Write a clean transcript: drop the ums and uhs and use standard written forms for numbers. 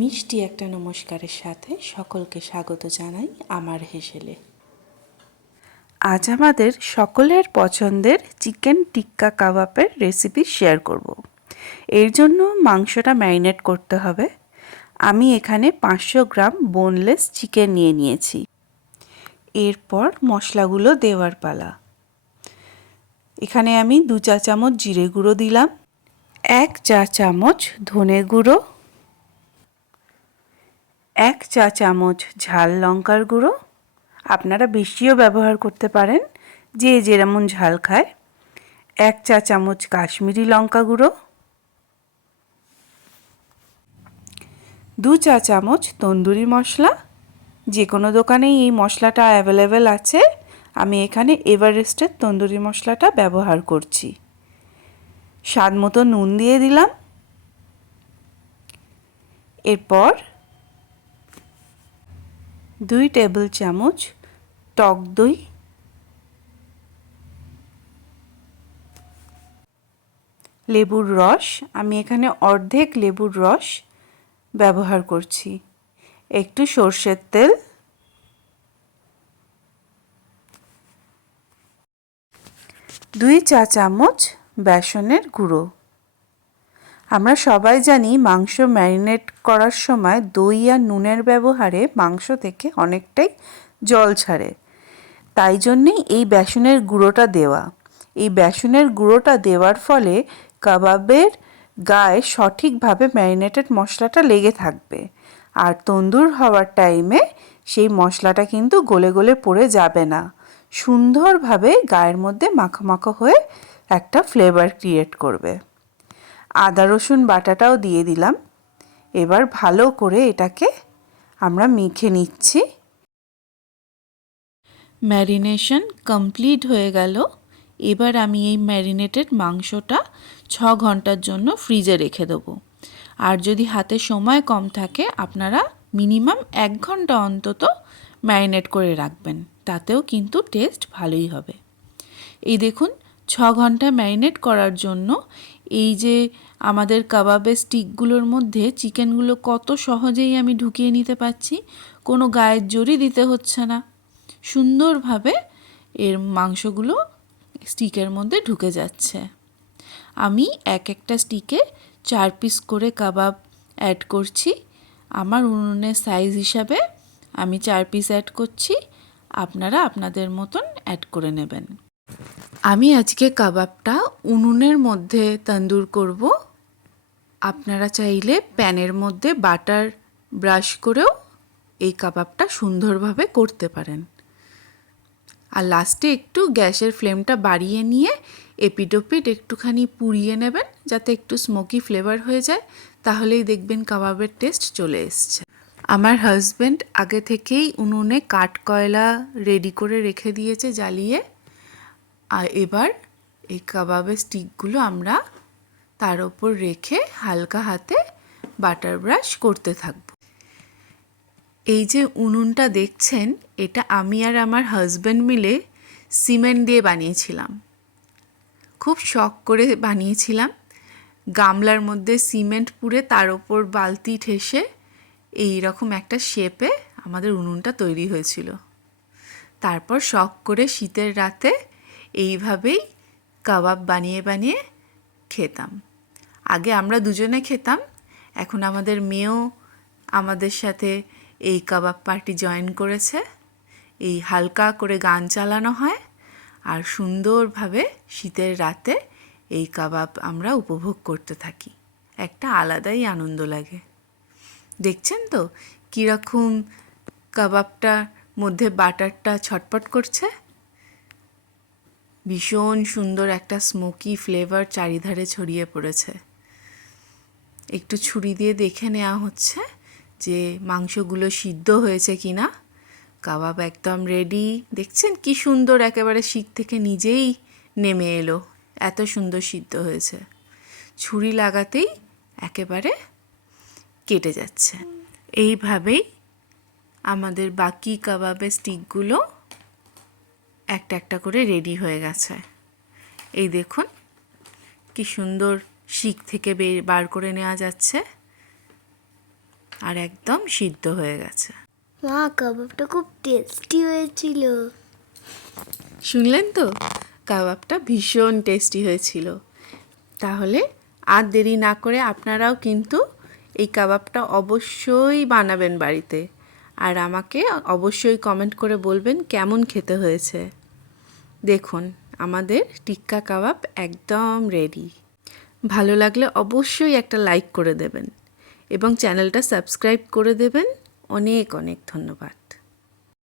মিষ্টি একটা নমস্কারের সাথে সকলকে স্বাগত জানাই আমার হেসেলে। আজ আমাদের সকলের পছন্দের চিকেন টিক্কা কাবাবের রেসিপি শেয়ার করব। এর জন্য মাংসটা ম্যারিনেট করতে হবে। আমি এখানে 500 গ্রাম বোনলেস চিকেন নিয়ে নিয়েছি। এরপর মশলাগুলো দেওয়ার পালা। এখানে আমি 2 চা চামচ জিরে গুঁড়ো দিলাম, 1 চা চামচ ধনে গুঁড়ো, 1 চা চামচ ঝাল লঙ্কার গুঁড়ো, আপনারা বেশিও ব্যবহার করতে পারেন যে যেমন ঝাল খায়, 1 চা চামচ কাশ্মীরি লঙ্কা গুঁড়ো, 2 চা চামচ তন্দুরি মশলা। যে কোনো দোকানেই এই মশলাটা অ্যাভেলেবেল আছে, আমি এখানে এভারেস্টের তন্দুরি মশলাটা ব্যবহার করছি। স্বাদ মতো নুন দিয়ে দিলাম। এরপর 2 টেবিল চামচ টক দই, লেবুর রস, আমি এখানে অর্ধেক লেবুর রস ব্যবহার করছি, একটু সর্ষের তেল, 2 চা চামচ বেসনের গুঁড়ো। আমরা সবাই জানি মাংস ম্যারিনেট করার সময় দই আর নুনের ব্যবহারে মাংস থেকে অনেকটাই জল ছাড়ে, তাই জন্যেই এই বেসনের গুঁড়োটা দেওয়া। এই বেসনের গুঁড়োটা দেওয়ার ফলে কাবাবের গায়ে সঠিকভাবে ম্যারিনেটেড মশলাটা লেগে থাকবে, আর তন্দুর হওয়ার টাইমে সেই মশলাটা কিন্তু গলে গলে পড়ে যাবে না, সুন্দরভাবে গায়ের মধ্যে মাখো মাখো হয়ে একটা ফ্লেভার ক্রিয়েট করবে। আদা রসুন বাটাটাও দিয়ে দিলাম। এবার ভালো করে এটাকে আমরা মেখে নিচ্ছি। ম্যারিনেশন কমপ্লিট হয়ে গেল। এবার আমি এই ম্যারিনেটেড মাংসটা 6 ঘন্টার জন্য ফ্রিজে রেখে দেবো। আর যদি হাতে সময় কম থাকে আপনারা মিনিমাম 1 ঘন্টা অন্তত ম্যারিনেট করে রাখবেন, তাতেও কিন্তু টেস্ট ভালোই হবে। এই দেখুন 6 ঘন্টা ম্যারিনেট করার জন্য এই যে আমাদের কাবাবের স্টিকগুলোর মধ্যে চিকেনগুলো কত সহজেই আমি ঢুকিয়ে নিতে পারছি, কোনো গায়ের জোরই দিতে হচ্ছে না, সুন্দরভাবে এর মাংসগুলো স্টিকের মধ্যে ঢুকে যাচ্ছে। আমি এক একটা স্টিকে 4 পিস করে কাবাব অ্যাড করছি। আমার উনুনের সাইজ হিসাবে আমি 4 পিস অ্যাড করছি, আপনারা আপনাদের মতন অ্যাড করে নেবেন। আমি আজকে কাবাবটা উনুনের মধ্যে তন্দুর করব। আপনারা চাইলে প্যানের মধ্যে বাটার ব্রাশ করেও এই কাবাবটা সুন্দরভাবে করতে পারেন। আর লাস্টে একটু গ্যাসের ফ্লেমটা বাড়িয়ে নিয়ে এপিটোপিট একটুখানি পুড়িয়ে নেবেন, যাতে একটু স্মোকি ফ্লেভার হয়ে যায়, তাহলেই দেখবেন কাবাবের টেস্ট চলে এসছে। আমার হাজব্যান্ড আগে থেকেই উনুনে কাঠ কয়লা রেডি করে রেখে দিয়েছে জ্বালিয়ে। আর এবার এই কাবাবের স্টিকগুলো আমরা তার ওপর রেখে হালকা হাতে বাটার ব্রাশ করতে থাকব। এই যে উনুনটা দেখছেন, এটা আমি আর আমার হাজব্যান্ড মিলে সিমেন্ট দিয়ে বানিয়েছিলাম। খুব শখ করে বানিয়েছিলাম। গামলার মধ্যে সিমেন্ট পুড়ে তার ওপর বালতি ঠেসে এই রকম একটা শেপে আমাদের উনুনটা তৈরি হয়েছিল। তারপর শখ করে শীতের রাতে এইভাবেই কাবাব বানিয়ে বানিয়ে খেতাম। আগে আমরা দুজনে খেতাম, এখন আমাদের মেয়েও আমাদের সাথে এই কাবাব পার্টি জয়েন করেছে। এই হালকা করে গান চালানো হয় আর সুন্দরভাবে শীতের রাতে এই কাবাব আমরা উপভোগ করতে থাকি। একটা আলাদাই আনন্দ লাগে। দেখছেন তো কীরকম কাবাবটার মধ্যে বাটারটা ছটপট করছে, ভীষণ সুন্দর একটা স্মোকি ফ্লেভার চারিধারে ছড়িয়ে পড়েছে। একটু ছুরি দিয়ে দেখে নেওয়া হচ্ছে যে মাংসগুলো সিদ্ধ হয়েছে কিনা। কাবাব একদম রেডি। দেখছেন কি সুন্দর, একেবারে শিক থেকে নিজেই নেমে এলো, এত সুন্দর সিদ্ধ হয়েছে। ছুরি লাগাতেই একেবারে কেটে যাচ্ছে। এইভাবেই আমাদের বাকি কাবাবের স্টিকগুলো একটা একটা করে রেডি হয়ে গেছে। এই দেখুন কি সুন্দর শিক থেকে বার করে নেওয়া যাচ্ছে। আর একদম সিদ্ধ হয়ে গেছে। মা, কাবাবটা খুব টেস্টি হয়েছিল। শুনলেন তো, কাবাবটা ভীষণ টেস্টি হয়েছিল। তাহলে আর দেরি না করে আপনারাও কিন্তু এই কাবাবটা অবশ্যই বানাবেন বাড়িতে, আর আমাকে অবশ্যই কমেন্ট করে বলবেন কেমন খেতে হয়েছে। দেখুন, আমাদের টিক্কা কাবাব একদম রেডি। ভালো লাগলে অবশ্যই একটা লাইক করে দেবেন এবং চ্যানেলটা সাবস্ক্রাইব করে দেবেন। অনেক অনেক ধন্যবাদ।